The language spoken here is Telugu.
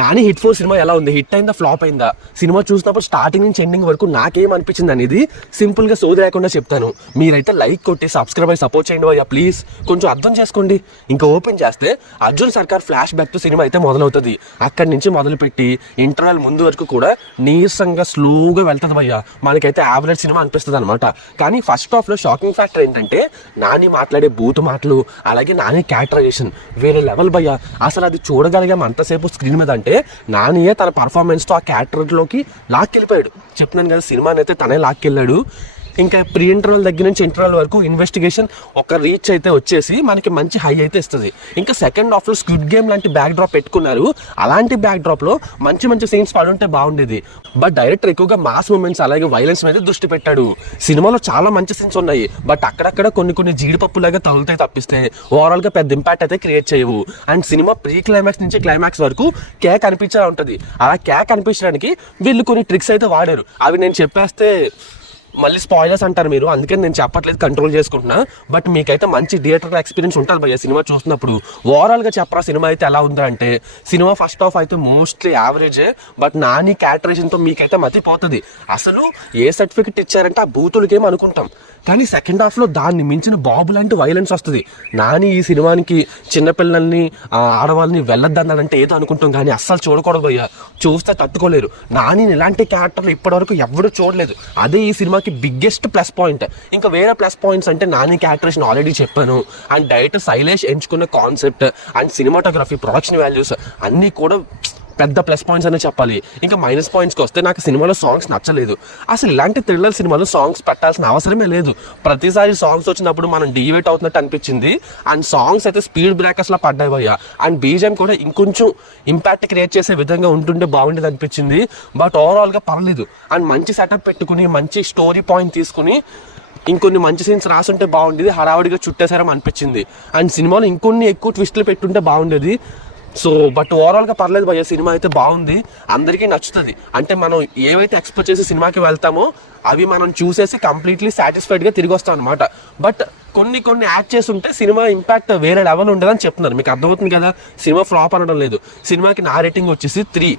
నాని హిట్ 4 సినిమా ఎలా ఉంది, హిట్ అయిందా ఫ్లాప్ అయిందా? సినిమా చూసినప్పుడు స్టార్టింగ్ నుంచి ఎండింగ్ వరకు నాకేం అనిపించింది అనేది సింపుల్ గా సోది లేకుండా చెప్తాను. మీరైతే లైక్ కొట్టి సబ్స్క్రైబ్ అయ్యి సపోర్ట్ చేయండి భయ్యా ప్లీజ్. కొంచెం అర్థం చేసుకోండి. ఇంకా ఓపెన్ చేస్తే అర్జున్ సర్కార్ ఫ్లాష్ బ్యాక్ తో సినిమా అయితే మొదలవుతుంది. అక్కడి నుంచి మొదలుపెట్టి ఇంటర్వెల్ ముందు వరకు కూడా నీరసంగా స్లోగా వెళ్తుంది భయ్యా. మనకైతే యావరేజ్ సినిమా అనిపిస్తుంది అనమాట. కానీ ఫస్ట్ హాఫ్ లో షాకింగ్ ఫ్యాక్టర్ ఏంటంటే నాని మాట్లాడే బూతు మాటలు, అలాగే నాని క్యారెక్టరైజేషన్ వేరే లెవెల్ భయ్యా. అసలు అది చూడగలిగాం అంతసేపు స్క్రీన్ మీద అంటే నానియే తన పర్ఫార్మెన్స్ తో ఆ క్యారెక్టర్ లోకి లాక్కెళ్ళిపోయాడు. చెప్తున్నాను కదా, సినిమాని అయితే తనే లాక్కెళ్ళాడు. ఇంకా ప్రీ ఇంటర్వల్ దగ్గర నుంచి ఇంటర్వల్ వరకు ఇన్వెస్టిగేషన్ ఒక రీచ్ అయితే వచ్చేసి మనకి మంచి హై అయితే ఇస్తుంది. ఇంకా సెకండ్ హాఫ్ లో స్క్విడ్ గేమ్ లాంటి బ్యాక్ డ్రాప్ పెట్టుకున్నారు. అలాంటి బ్యాక్ డ్రాప్ లో మంచి మంచి సీన్స్ పడుంటే బాగుండేది. బట్ డైరెక్టర్ ఎక్కువగా మాస్ మూమెంట్స్ అలాగే వైలెన్స్ మీద దృష్టి పెట్టాడు. సినిమాలో చాలా మంచి సీన్స్ ఉన్నాయి, బట్ అక్కడక్కడ కొన్ని జీడిపప్పులాగా తగులుతాయి తప్పిస్తే ఓవరాల్ గా పెద్ద ఇంపాక్ట్ అయితే క్రియేట్ చేయవు. అండ్ సినిమా ప్రీ క్లైమాక్స్ నుంచి క్లైమాక్స్ వరకు కేక్ అనిపించే ఉంటుంది. అలా కేక్ అనిపించడానికి వీళ్ళు కొన్ని ట్రిక్స్ అయితే వాడారు. అవి నేను చెప్పేస్తే మళ్ళీ స్పాయిలర్స్ అంటారు మీరు, అందుకని నేను చెప్పట్లేదు, కంట్రోల్ చేసుకుంటున్నా. బట్ మీకైతే మంచి థియేటర్ ఎక్స్పీరియన్స్ ఉంటుంది భయ్య సినిమా చూస్తున్నప్పుడు. ఓవరాల్గా చెప్పరా సినిమా అయితే ఎలా ఉందా అంటే, సినిమా ఫస్ట్ హాఫ్ అయితే మోస్ట్లీ యావరేజే, బట్ నాని క్యారెక్టరైజేషన్తో మీకైతే మతిపోతుంది. అసలు ఏ సర్టిఫికెట్ ఇచ్చారంటే ఆ బూతులకేం అనుకుంటాం, కానీ సెకండ్ హాఫ్లో దాన్ని మించిన బాబు లాంటి వైలెన్స్ వస్తుంది. నాని ఈ సినిమానికి చిన్నపిల్లల్ని ఆడవాళ్ళని వెళ్ళొద్దన్నాడంటే ఏదో అనుకుంటాం, కానీ అస్సలు చూడకూడదు భయ్య. చూస్తే తట్టుకోలేరు. నాని ఇలాంటి క్యారెక్టర్లు ఇప్పటివరకు ఎవరు చూడలేదు. అదే ఈ సినిమాకి బిగ్గెస్ట్ ప్లస్ పాయింట్. ఇంకా వేరే ప్లస్ పాయింట్స్ అంటే నాని క్యారెక్టరేషన్ ఆల్రెడీ చెప్పాను. అండ్ డైరెక్టర్ శైలేష్ ఎంచుకున్న concept and cinematography, production values అన్నీ కూడా పెద్ద ప్లస్ పాయింట్స్ అనే చెప్పాలి. ఇంకా మైనస్ పాయింట్స్కి వస్తే నాకు సినిమాలో సాంగ్స్ నచ్చలేదు. అసలు ఇలాంటి థ్రిల్లర్ సినిమాలో సాంగ్స్ పెట్టాల్సిన అవసరమే లేదు. ప్రతిసారి సాంగ్స్ వచ్చినప్పుడు మనం డివేట్ అవుతున్నట్టు అనిపించింది. అండ్ సాంగ్స్ అయితే స్పీడ్ బ్రేకర్స్లా పడ్డాయి భయ్యా. అండ్ బీజిఎం కూడా ఇంకొంచెం ఇంపాక్ట్ క్రియేట్ చేసే విధంగా ఉంటుండే బాగుండేది అనిపించింది. బట్ ఓవరాల్గా పర్లేదు. అండ్ మంచి సెటప్ పెట్టుకుని మంచి స్టోరీ పాయింట్ తీసుకుని ఇంకొన్ని మంచి సీన్స్ రాసుంటే బాగుండేది. హడావుడిగా చుట్టేసారం అనిపించింది. అండ్ సినిమాలో ఇంకొన్ని ఎక్కువ ట్విస్టులు పెట్టుంటే బాగుండేది. సో బట్ ఓవరాల్గా పర్లేదు భయ్య, సినిమా అయితే బాగుంది, అందరికీ నచ్చుతుంది. అంటే మనం ఏవైతే ఎక్స్పెక్ట్ చేసి సినిమాకి వెళ్తామో అవి మనం చూసేసి కంప్లీట్లీ సాటిస్ఫైడ్గా తిరిగి వస్తాం అనమాట. బట్ కొన్ని యాడ్ చేసి ఉంటే సినిమా ఇంపాక్ట్ వేరే లెవెల్ ఉండదని చెప్తున్నారు. మీకు అర్థమవుతుంది కదా, సినిమా ఫ్లాప్ అనడం లేదు. సినిమాకి నా రేటింగ్ వచ్చేసి 3.